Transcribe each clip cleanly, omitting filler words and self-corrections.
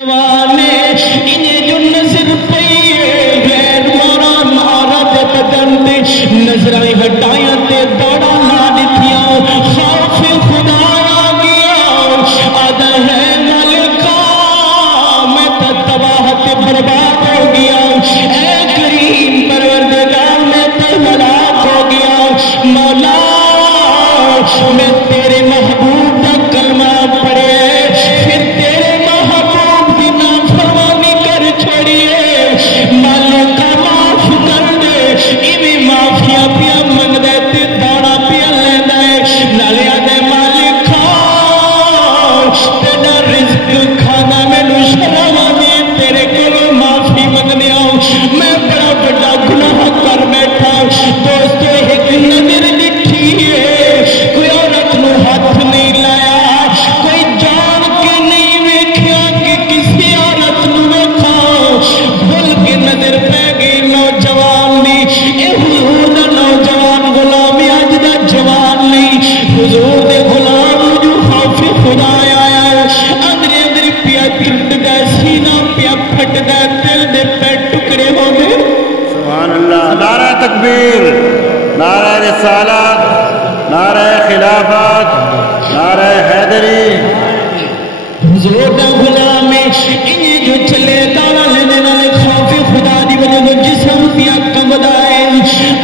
انہیں جو نظر پئی غیر موران عورت بدن دے نظریں ہٹائیں تے دوڑا لا دتیاں خوف خدا آ گیا آدھا ہے ملکہ میں تو تباہ تے برباد ہو گیا اے کریم پروردگار میں تو ہلاک ہو گیا مولا میں تیرے محبوب کا کلمہ پڑھے پھر تیرے محبوب کی نافرمانی کر چھوڑیے مالکہ معاف کر دے ایویں معافیا پیا منگ دے تے داڑا پیا لینا ہے نالیا دے مالکہ تیرا رزق کھانا مینوں شرم آوے تیرے کولوں معافی منگنے آؤں میں بڑا بڑا گناہ کر بیٹھا دوستو ایک نظر دکھی ہے کوئی عورت نو ہاتھ نہیں لایا کوئی جان کے نہیں ویکھیا کہ کسی عورت نو ویکھا بھول کے نظر پہ گئی نوجوان دی اے حضور دا نوجوان غلام اج دا جوان نہیں حضور دے غلام جو خوف خدا آیا اندر اندر پیا ٹوٹ گیا سینہ پیا پھٹ گیا دل دے پہ ٹکڑے ہو گئے سبحان اللہ نعرہ تکبیر نعرہ رسالت نعرہ خلافت نعرہ حیدری حضور دا غلام انہیں جو چلے دارا لینے والے خوف خدا دی وجہ تو جسم پیا کمدا ہے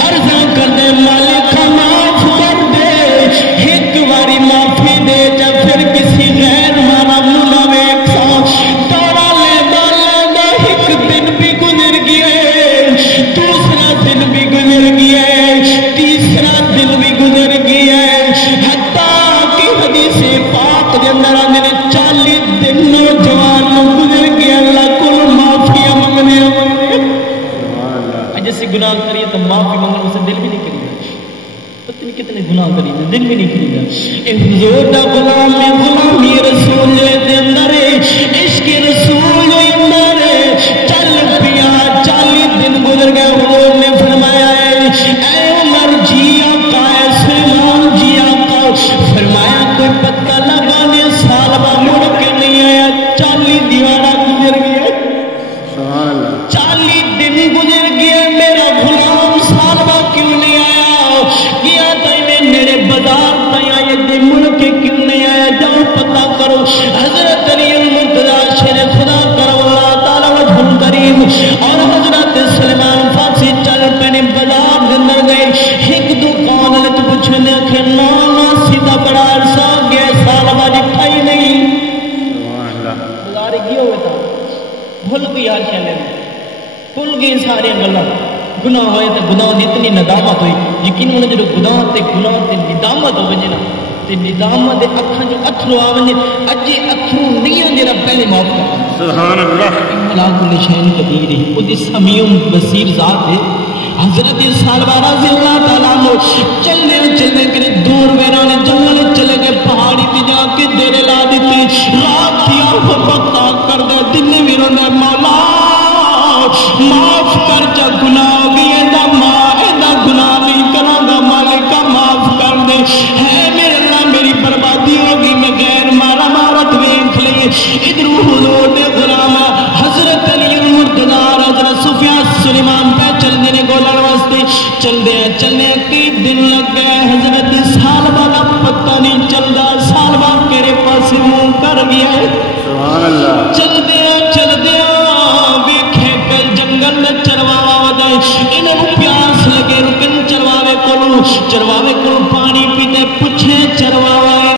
عرضاں کر دے مالکہ معاف کر دے ایک باری معافی دے جا پھر کسی غیر مانا مولا ویکھا دارا لینا ایک دن بھی گزر گیا دوسرا دن بھی گزر گیا تیسرا دن بھی گزر گیا حتیٰ کہ حدیث پاک دے اندر آنے 40 دن نوجوان گزر گیا اللہ کو معافیا منگنے اج سے گناہ کریے تو معافی منگنے سے دل بھی نہیں کرے گا پتہ نہیں کتنے گناہ کریے دل بھی نہیں کرے گا اے حضور دا غلام میں غلامی رسول دے اندر عشق رسول دے اندر چل پیا 40 دن گزر گئے حضور نے فرمایا اے عمر جی آقا اے سلمان جی آقا فرمایا کوئی پتہ لگانے سال با مڑ کے نہیں آیا 40 دیوارہ گزر گیا 40 دن گزر گیا میرا غلام سال با کیوں نہیں آیا گیا تینے میرے بازار تائیں آئے دے مڑ کے کیوں نہیں آیا جاؤ پتہ کرو حضرت علی المرتضی شیر خدا کرو اللہ تعالی وجہ کریم اور حضرت سلمان فارسی چل پہنے بازار کے اندر گئے ایک دکان لت پوچھنے کہ نانا سیدھا بڑا عرصہ گیا سال با دکھائی نہیں بازار گیا ہوئے تھا بھول گئی ہر شہر بھول گئی سارے گلا گناہ ہوئے تو گناہ دی اتنی ندامت ہوئی یقین ہونے جو گناہ تے ندامت ہو وجے نا تے ندامت دے اکھاں جو اتھرو آ وجے اجے اتھرو نہیں آندے رب پہلے معاف کر سبحان اللہ اللہ کل شین قدیر ہے او دی سمیع بصیر ذات ہے حضرت سالوہ رضی اللہ تعالیٰ عنہ چلنے کے دور ویرانے جنگل چلے گئے پہاڑی پہ جا کے دیرے لا دیتی رات کی آنکھ پکا کر دے دن میں رونے مولا معاف کر جا گناہ ہو گئی ایدہ گناہ نہیں کرا گا مالکہ معاف کر دے ہے میرے اللہ میری بربادی ہو گئی میں غیر مارا مارت ویکھ لئے ادھر حضور دے غلامہ حضرت علی المرتضی حضرت سفیان سلیمان پہ چل دینے گولر واسطے چل دے کئی دن لگ گئے حضرت سالبہ کا پتہ نہیں چل دا سالبہ کیرے پاس منہ کر گیا ہے چل دیا ویکھے پہ جنگل میں چرواوا ودائے انہیں